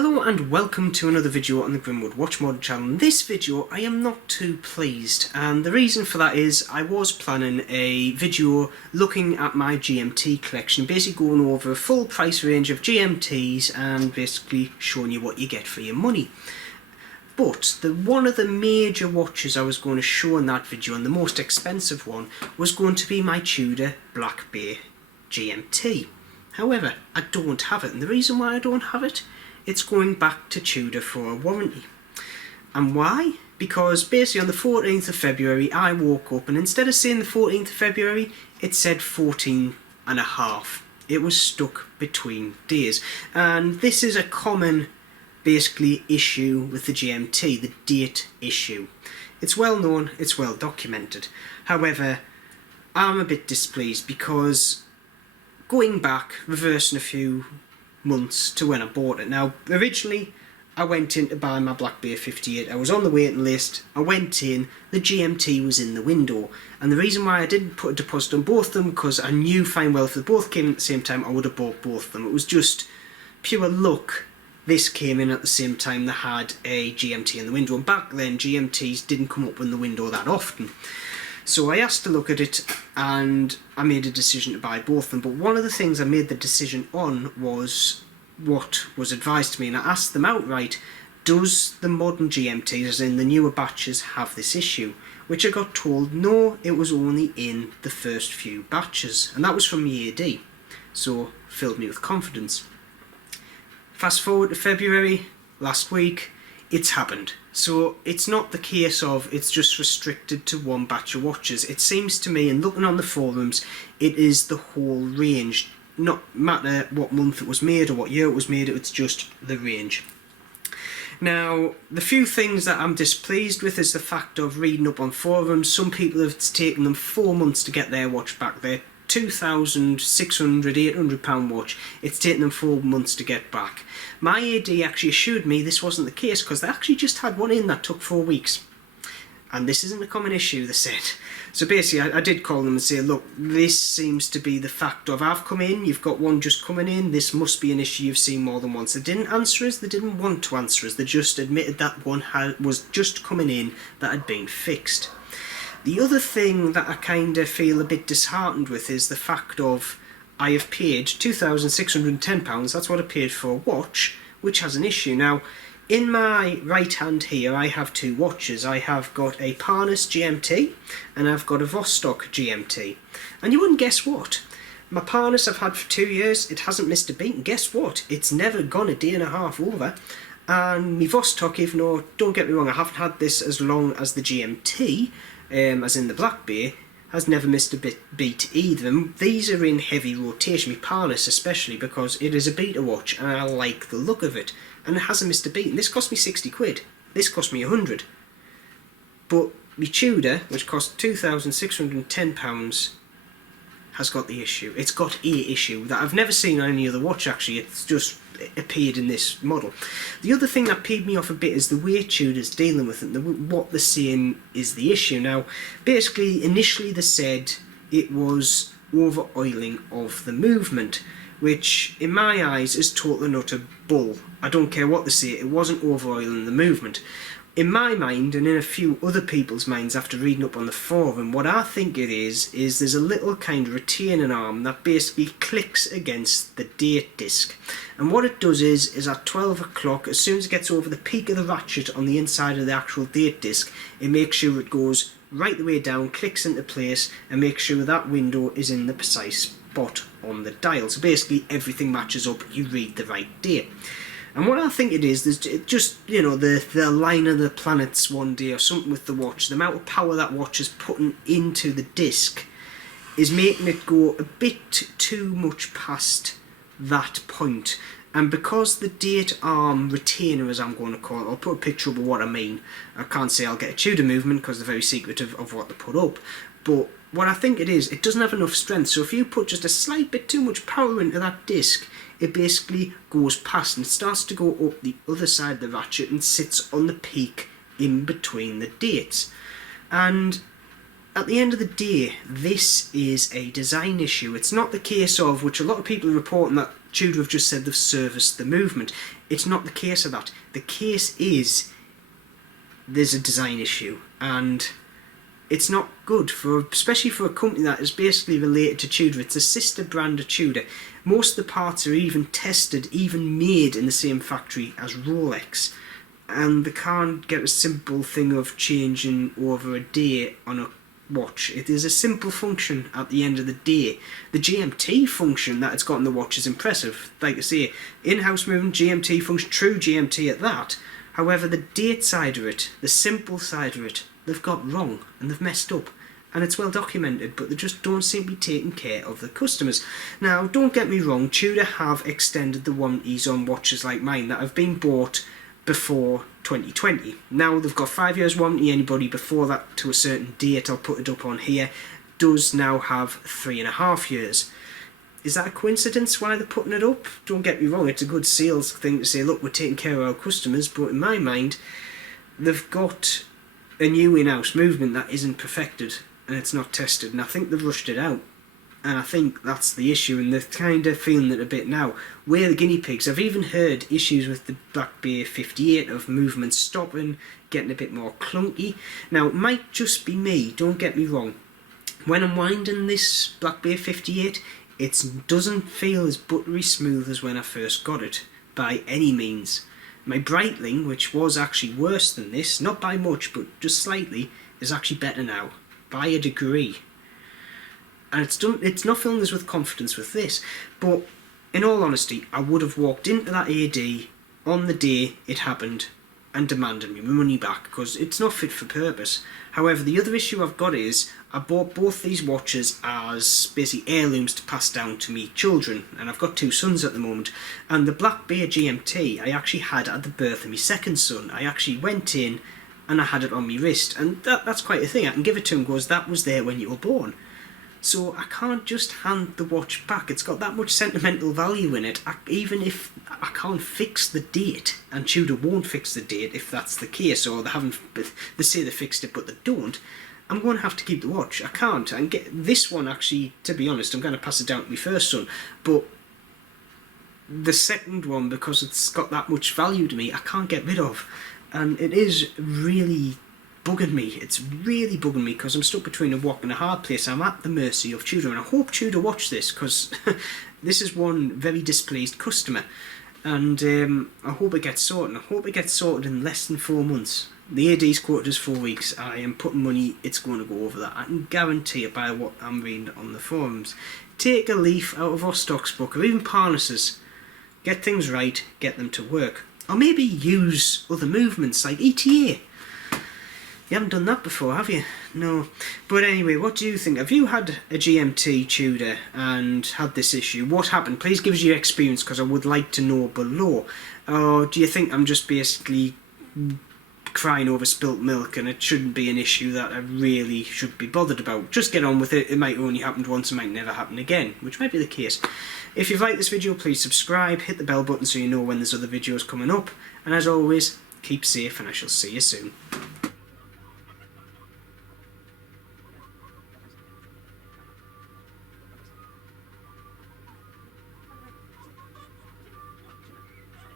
Hello and welcome to another video on the Grimwood Watch Model channel. In this video I am not too pleased, and the reason for that is I was planning a video looking at my GMT collection, basically going over a full price range of GMTs and basically showing you what you get for your money. But one of the major watches I was going to show in that video, and the most expensive one, was going to be my Tudor Black Bay GMT. However, I don't have it, and the reason why I don't have it, it's going back to Tudor for a warranty. And why? Because basically on the 14th of February I woke up and instead of saying the 14th of February it said 14 and a half. It was stuck between days, and this is a common basically issue with the GMT, the date issue. It's well known, it's well documented. However, I'm a bit displeased because going back, reversing a few months to when I bought it. Now, originally I went in to buy my Black Bay 58. I was on the waiting list, I went in, the GMT was in the window, and the reason why I didn't put a deposit on both of them, because I knew fine well if they both came in at the same time I would have bought both of them. It was just pure luck this came in at the same time they had a GMT in the window, and back then GMTs didn't come up in the window that often. So I asked to look at it and I made a decision to buy both of them. But one of the things I made the decision on was what was advised to me, and I asked them outright, does the modern GMTs, as in the newer batches, have this issue? Which I got told, no, it was only in the first few batches. And that was from EAD, so filled me with confidence. Fast forward to February, last week, it's happened. So it's not the case of it's just restricted to one batch of watches. It seems to me, and looking on the forums, it is the whole range. Not matter what month it was made or what year it was made, it's just the range. Now, the few things that I'm displeased with is the fact of reading up on forums. Some people have taken them 4 months to get their watch back. Their £2,600, £800 watch, it's taken them 4 months to get back. My AD actually assured me this wasn't the case because they actually just had one in that took 4 weeks. And this isn't a common issue, they said. So basically I did call them and say, look, this seems to be the fact of I've come in, you've got one just coming in, this must be an issue you've seen more than once. They didn't answer us, they didn't want to answer us, they just admitted that one was just coming in that had been fixed. The other thing that I kind of feel a bit disheartened with is the fact of I have paid £2,610, that's what I paid for a watch, which has an issue. Now, in my right hand here I have two watches. I have got a Parnas GMT and I've got a Vostok GMT. And you wouldn't guess what? My Parnas I've had for 2 years, it hasn't missed a beat, and guess what? It's never gone a day and a half over. And my Vostok, even though, don't get me wrong, I haven't had this as long as the GMT, as in the Black Bay, has never missed a beat either. And these are in heavy rotation, my Parnas especially, because it is a beta watch and I like the look of it. And it hasn't missed a beat, and this cost me 60 quid. This cost me 100. But my Tudor, which cost £2,610, has got the issue. It's got a issue that I've never seen on any other watch actually, it's just appeared in this model. The other thing that peed me off a bit is the way Tudor's dealing with it, what they're saying is the issue. Now, basically, initially they said it was over-oiling of the movement, which in my eyes is total and utter bull. I don't care what they say, it wasn't over-oiling the movement. In my mind, and in a few other people's minds after reading up on the forum, what I think it is there's a little kind of retaining arm that basically clicks against the date disc. And what it does is at 12 o'clock, as soon as it gets over the peak of the ratchet on the inside of the actual date disc, it makes sure it goes right the way down, clicks into place, and makes sure that window is in the precise spot on the dial. So basically everything matches up, you read the right date. And what I think it is, there's just, you know, the line of the planets one day or something with the watch. The amount of power that watch is putting into the disc is making it go a bit too much past that point. And because the date arm retainer, as I'm going to call it, I'll put a picture up of what I mean. I can't say I'll get a Tudor movement because they're very secretive of what they put up. But what I think it is, it doesn't have enough strength. So if you put just a slight bit too much power into that disc, it basically goes past and starts to go up the other side of the ratchet and sits on the peak in between the dates. And at the end of the day, this is a design issue. It's not the case of, which a lot of people are reporting, that Tudor have just said they've serviced the movement. It's not the case of that. The case is there's a design issue, and it's not good, especially for a company that is basically related to Tudor. It's a sister brand of Tudor. Most of the parts are even tested, even made in the same factory as Rolex, and they can't get a simple thing of changing over a day on a watch. It is a simple function at the end of the day. The GMT function that it's got on the watch is impressive. Like I say, in-house movement, GMT function, true GMT at that. However, the date side of it, the simple side of it, they've got wrong and they've messed up. And it's well documented, but they just don't seem to be taking care of the customers. Now, don't get me wrong, Tudor have extended the warranties on watches like mine that have been bought before 2020. Now they've got 5 years warranty. Anybody before that to a certain date, I'll put it up on here, does now have 3.5 years. Is that a coincidence why they're putting it up? Don't get me wrong, it's a good sales thing to say, look, we're taking care of our customers, but in my mind, they've got a new in-house movement that isn't perfected and it's not tested, and I think they've rushed it out. And I think that's the issue, and they're kind of feeling it a bit now. We're the guinea pigs. I've even heard issues with the Black Bay 58 of movement stopping, getting a bit more clunky. Now, it might just be me, don't get me wrong. When I'm winding this Black Bay 58, it doesn't feel as buttery smooth as when I first got it, by any means. My Breitling, which was actually worse than this, not by much, but just slightly, is actually better now, by a degree. And it's not filling us with confidence with this, but in all honesty, I would have walked into that AD on the day it happened and demanded me my money back, because it's not fit for purpose. However, the other issue I've got is I bought both these watches as basically heirlooms to pass down to me children, and I've got 2 sons at the moment, and the Black Bay GMT I actually had at the birth of my second son. I actually went in and I had it on my wrist, and that's quite a thing. I can give it to him, goes, that was there when you were born. So I can't just hand the watch back. It's got that much sentimental value in it. Even if I can't fix the date, and Tudor won't fix the date if that's the case, or they say they fixed it but they don't, I'm going to have to keep the watch. I can't. And get this one, actually, to be honest, I'm going to pass it down to my first son. But the second one, because it's got that much value to me, I can't get rid of. And it is really bugging me. It's really bugging me, because I'm stuck between a rock and a hard place. I'm at the mercy of Tudor, and I hope Tudor watch this, because this is one very displeased customer, and I hope it gets sorted. I hope it gets sorted in less than 4 months. The AD's quoted as 4 weeks. I am putting money it's going to go over that. I can guarantee it by what I'm reading on the forums. Take a leaf out of our stocks book, or even Parnassus. Get things right, get them to work. Or maybe use other movements like ETA. You haven't done that before, have you? No. But anyway, what do you think? Have you had a GMT Tudor and had this issue? What happened? Please give us your experience, because I would like to know below. Or do you think I'm just basically crying over spilt milk and it shouldn't be an issue that I really should be bothered about? Just get on with it. It might only happen once, it might never happen again, which might be the case. If you've liked this video, please subscribe, hit the bell button so you know when there's other videos coming up, and as always, keep safe and I shall see you soon.